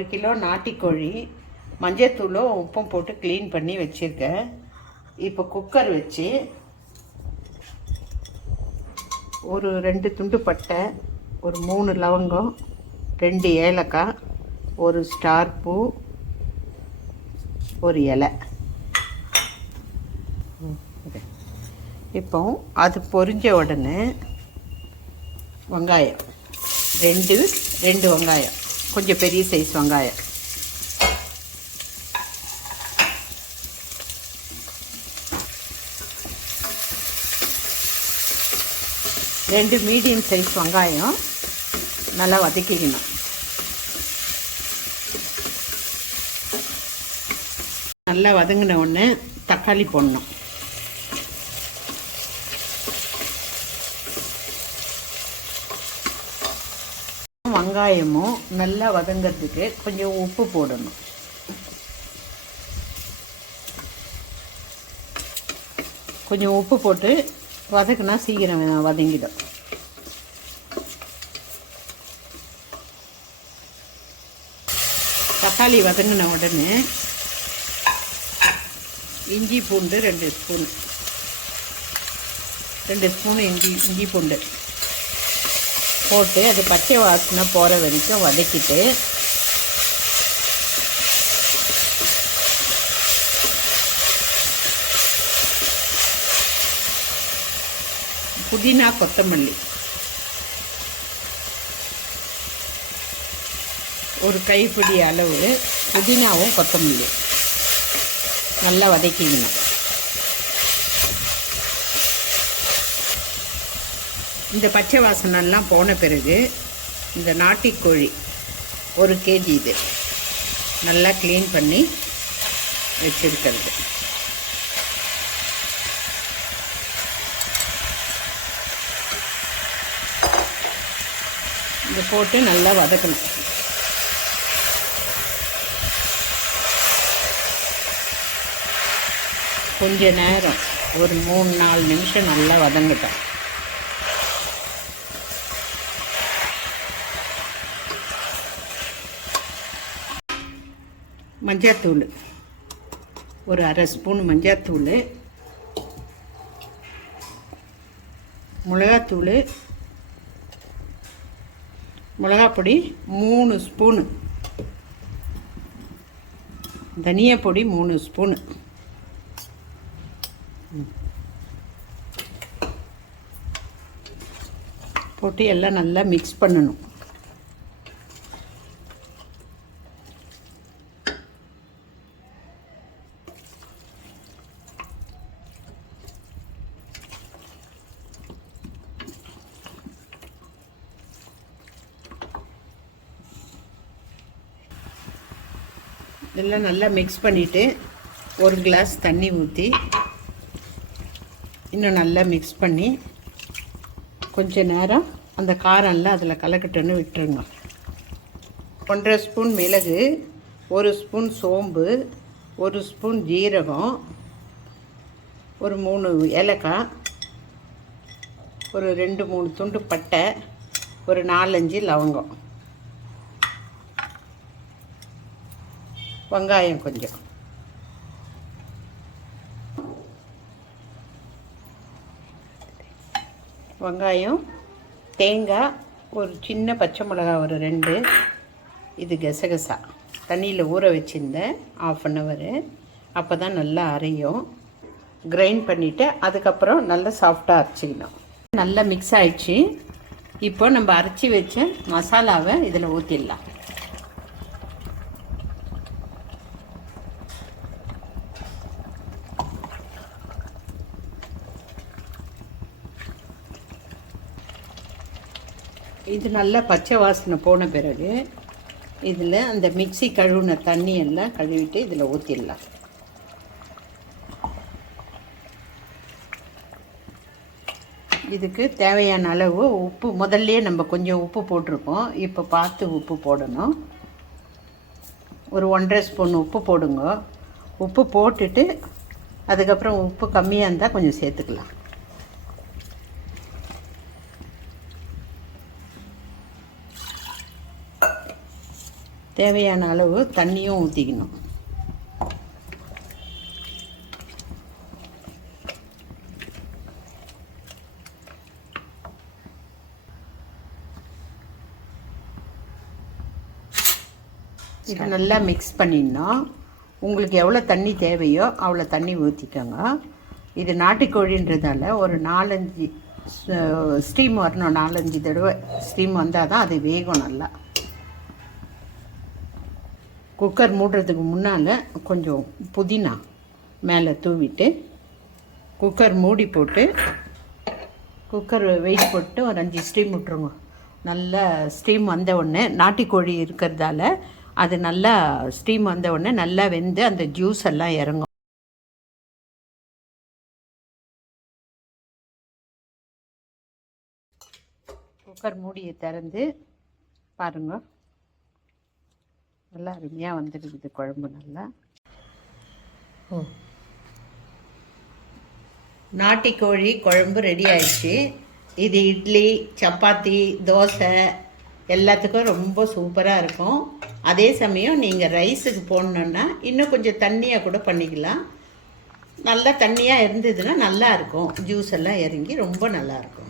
1 kilo நாட்டுக்கோழி மஞ்சத்தூளும் உப்பும் போட்டு க்ளீன் பண்ணி வச்சுருக்கேன். இப்போ குக்கர் வச்சு ஒரு 2 துண்டு பட்டை, ஒரு 3 லவங்கம், 2 ஏலக்காய், ஒரு ஸ்டார் பூ, ஒரு இலை. இப்போ அது பொரிஞ்ச உடனே வெங்காயம் ரெண்டு வெங்காயம், கொஞ்சம் பெரிய சைஸ் வெங்காயம், ரெண்டு மீடியம் சைஸ் வெங்காயம் நல்லா வதக்கிக்கணும். நல்லா வதங்கின உடனே தக்காளி போடணும். வெங்காயமும் நல்லா வதங்கிறதுக்கு கொஞ்சம் உப்பு போடணும். கொஞ்சம் உப்பு போட்டு வதக்குனா சீக்கிரம் வதங்கிடும். தக்காளி வதங்கின உடனே இஞ்சி பூண்டு 2 ஸ்பூன் இஞ்சி பூண்டு போட்டு அது பச்சை வாசனை போகிற வரைக்கும் வதக்கிட்டு புதினா கொத்தமல்லி ஒரு கைப்பிடி அளவு புதினாவும் கொத்தமல்லி நல்லா வதக்கிக்கணும். இந்த பச்சை வாசனைலாம் போன பிறகு இந்த நாட்டுக்கோழி 1 கேஜி இது நல்லா க்ளீன் பண்ணி வச்சுருக்கிறது இதை போட்டு நல்லா வதக்கணும். கொஞ்ச நேரம் ஒரு 3-4 நிமிஷம் நல்லா வதங்கட்டும். மஞ்சத்தூள் ஒரு 1/2 ஸ்பூன் மஞ்சத்தூள், மிளகாப்பொடி 3 ஸ்பூனு, தனியா பொடி 3 ஸ்பூனு, போட்டு எல்லாம் நல்லா மிக்ஸ் பண்ணணும். இதெல்லாம் நல்லா மிக்ஸ் பண்ணிவிட்டு 1 கிளாஸ் தண்ணி ஊற்றி இன்னும் நல்லா மிக்ஸ் பண்ணி கொஞ்ச நேரம் அந்த காரம்லாம் அதில் கலக்கட்டுன்னு விட்டுருங்க. 1/2 ஸ்பூன் மிளகு, 1 ஸ்பூன் சோம்பு, 1 ஸ்பூன் ஜீரகம், ஒரு 3 ஏலக்காய், ஒரு 2-3 துண்டு பட்டை, ஒரு 4-5 லவங்கம், வெங்காயம் கொஞ்சம், தேங்காய், ஒரு சின்ன பச்சை மிளகா ஒரு 2, இது கசகசா தண்ணியில் ஊற வச்சுருந்தேன் 1/2 hour. அப்போ தான் நல்லா அரையும். கிரைண்ட் பண்ணிவிட்டு அதுக்கப்புறம் நல்லா சாஃப்டாக அரைச்சிக்கணும். நல்லா மிக்ஸ் ஆகிடுச்சு. இப்போ நம்ம அரைச்சி வச்ச மசாலாவை இதில் ஊற்றிடலாம். இது நல்லா பச்சை வாசனை போன பிறகு இதில் அந்த மிக்ஸி கழுவுன தண்ணி எல்லாம் கழுவிட்டு இதில் ஊற்றிடலாம். இதுக்கு தேவையான அளவு உப்பு முதல்லையே நம்ம கொஞ்சம் உப்பு போட்டிருக்கோம். இப்போ பார்த்து உப்பு போடணும். ஒரு 1/2 ஸ்பூன் உப்பு போடுங்க. உப்பு போட்டுட்டு அதுக்கப்புறம் உப்பு கம்மியாக இருந்தால் கொஞ்சம் சேர்த்துக்கலாம். தேவையான அளவு தண்ணியும் ஊற்றிக்கணும். இது நல்லா மிக்ஸ் பண்ணிடணும். உங்களுக்கு எவ்வளோ தண்ணி தேவையோ அவ்வளோ தண்ணி ஊற்றிக்கோங்க. இது நாட்டுக்கோழின்றதால ஒரு 4-5 ஸ்டீம் வரணும். 4-5 தடவை ஸ்டீம் வந்தால் தான் அது வேகும் நல்லா. குக்கர் மூடுறதுக்கு முன்னால் கொஞ்சம் புதினா மேலே தூவிட்டு குக்கர் மூடி போட்டு குக்கர் வெயிட் போட்டு ஒரு 5 ஸ்டீம் விட்டுருங்க. நல்லா ஸ்டீம் வந்த உடனே நாட்டுக்கோழி இருக்கிறதால அது நல்லா ஸ்டீம் வந்த உடனே நல்லா வெந்து அந்த ஜூஸ் எல்லாம் இறங்கும். குக்கர் மூடியை திறந்து பாருங்க, நல்லா அருமையாக வந்துருக்குது குழம்பு. நல்லா நாட்டுக்கோழி குழம்பு ரெடி ஆயிடுச்சு. இது இட்லி, சப்பாத்தி, தோசை எல்லாத்துக்கும் ரொம்ப சூப்பராக இருக்கும். அதே சமயம் நீங்கள் ரைஸுக்கு போடணுன்னா இன்னும் கொஞ்சம் தண்ணியாக கூட பண்ணிக்கலாம். நல்லா தண்ணியாக இருந்ததுன்னா நல்லாயிருக்கும். ஜூஸ் எல்லாம் இறங்கி ரொம்ப நல்லாயிருக்கும்.